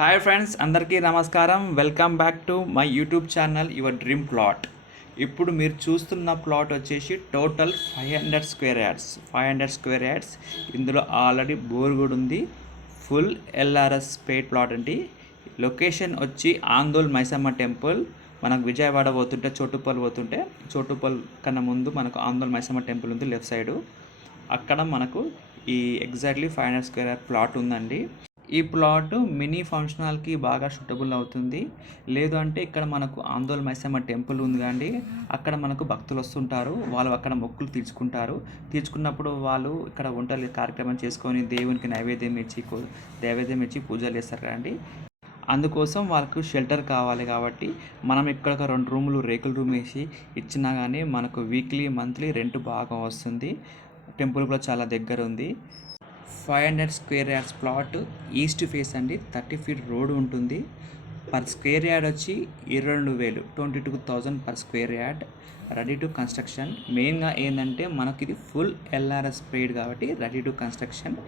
Hi friends, అందరికీ నమస్కారం. Welcome back to my YouTube channel your dream plot. ఇప్పుడు మీరు చూస్తున్న ప్లాట్ వచ్చేసి టోటల్ 500 స్క్వేర్ యార్డ్స్. ఇందులో ఆల్రెడీ బోర్ కూడా ఉంది. ఫుల్ ఎల్ఆర్ఎస్ పెయిడ్ ప్లాట్ అండి. లొకేషన్ వచ్చి ఆందోల్ మైసమ్మ టెంపుల్. మనకు విజయవాడ పోతుంటే చోటుపల్ కన్నా ముందు మనకు ఆందోల్ మైసమ్మ టెంపుల్ ఉంది లెఫ్ట్ సైడు. అక్కడ మనకు ఈ ఎగ్జాక్ట్లీ 500 స్క్వేర్ యార్డ్ ప్లాట్ ఉందండి. ఈ ప్లాట్ మినీ ఫంక్షన్ హాల్కి బాగా సూటబుల్ అవుతుంది. లేదు అంటే ఇక్కడ మనకు ఆందోళన మైసమ్మ టెంపుల్ ఉంది కానీ అక్కడ మనకు భక్తులు వస్తుంటారు. వాళ్ళు అక్కడ మొక్కులు తీర్చుకున్నప్పుడు వాళ్ళు ఇక్కడ వంటలు కార్యక్రమం చేసుకొని దేవునికి నైవేద్యం ఇచ్చి పూజలు చేస్తారు కదండి. అందుకోసం వాళ్ళకు షెల్టర్ కావాలి కాబట్టి మనం ఇక్కడ ఒక 2 రూములు రేకుల రూమ్ వేసి ఇచ్చినా కానీ మనకు వీక్లీ మంత్లీ రెంట్ బాగా వస్తుంది. టెంపుల్ కూడా చాలా దగ్గర ఉంది. 500 square yards plot east face అండి. 30 ఫీట్ రోడ్ ఉంటుంది. పర్ స్క్వేర్ యార్డ్ వచ్చి 22,000 22,000 per square yard. Ready to construction. మెయిన్గా ఏంటంటే మనకి ఇది ఫుల్ ఎల్ఆర్ఎస్ పెయిడ్ కాబట్టి రెడీ టు కన్స్ట్రక్షన్.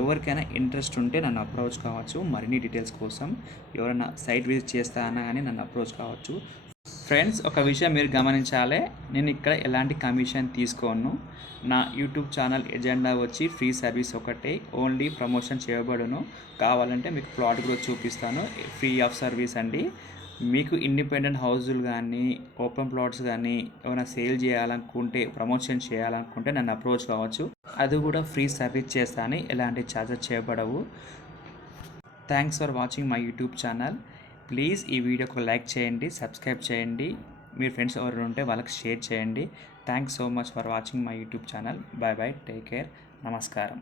ఎవరికైనా ఇంట్రెస్ట్ ఉంటే నన్ను అప్రోచ్ కావచ్చు. మరిన్ని డీటెయిల్స్ కోసం ఎవరైనా సైట్ విజిట్ చేస్తా అన్నా కానీ నన్ను అప్రోచ్ కావచ్చు. ఫ్రెండ్స్, ఒక విషయం మీరు గమనించాలి, నేను ఇక్కడ ఎలాంటి కమిషన్ తీసుకోను. నా యూట్యూబ్ ఛానల్ ఎజెండా వచ్చి ఫ్రీ సర్వీస్ ఒకటే, ఓన్లీ ప్రమోషన్ చేయబడును. కావాలంటే మీకు ప్లాట్ కూడా చూపిస్తాను, ఫ్రీ ఆఫ్ సర్వీస్ అండి. మీకు ఇండిపెండెంట్ హౌజులు కానీ ఓపెన్ ప్లాట్స్ కానీ ఏమైనా సేల్ చేయాలనుకుంటే, ప్రమోషన్ చేయాలనుకుంటే నన్ను అప్రోచ్ కావచ్చు. అది కూడా ఫ్రీ సర్వీస్ చేస్తాను, ఎలాంటి ఛార్జెస్ చేయబడవు. Thanks for watching my YouTube channel. Please ఈ వీడియోకి లైక్ చేయండి, సబ్స్క్రైబ్ చేయండి. మీ ఫ్రెండ్స్ ఎవరు ఉంటే వాళ్ళకి షేర్ చేయండి. Thanks so much for watching my YouTube channel. Bye bye, take care, నమస్కారం.